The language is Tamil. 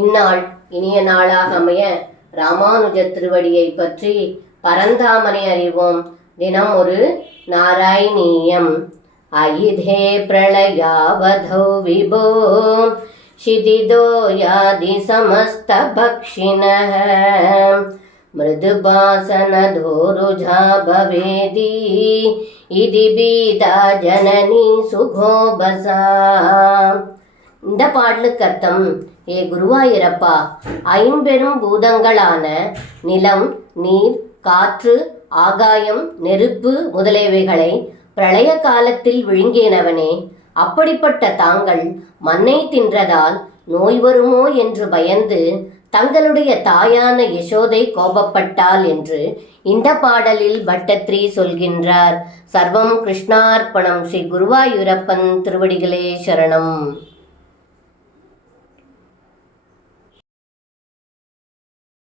இந்நாள் இனிய நாளாக அமைய ராமானுஜ திருவடியை பற்றி பரந்தாமனை அறிவோம். தினம் ஒரு நாராயணீயம். அயிதே பிரளயாவதௌ விபோ சிதிதோ யாதி சமஸ்த பக்ஷிணः மிருதுபாசனதோருஜா பவேதி இதி பீதா ஜனனி சுகோபசா. இந்த பாடலுக்கு அர்த்தம், ஏ குருவாயூரப்பா, ஐம்பெரும் பூதங்களான நிலம், நீர், காற்று, ஆகாயம், நெருப்பு முதலியவைகளை பிரளய காலத்தில் விழுங்கியனவனே, அப்படிப்பட்ட தாங்கள் மண்ணை தின்றதால் நோய் வருமோ என்று பயந்து தங்களுடைய தாயான யசோதை கோபப்பட்டாள் என்று இந்த பாடலில் பட்டத்ரி சொல்கின்றார். சர்வம் கிருஷ்ணார்ப்பணம். ஸ்ரீ குருவாயூரப்பன் திருவடிகளே சரணம்.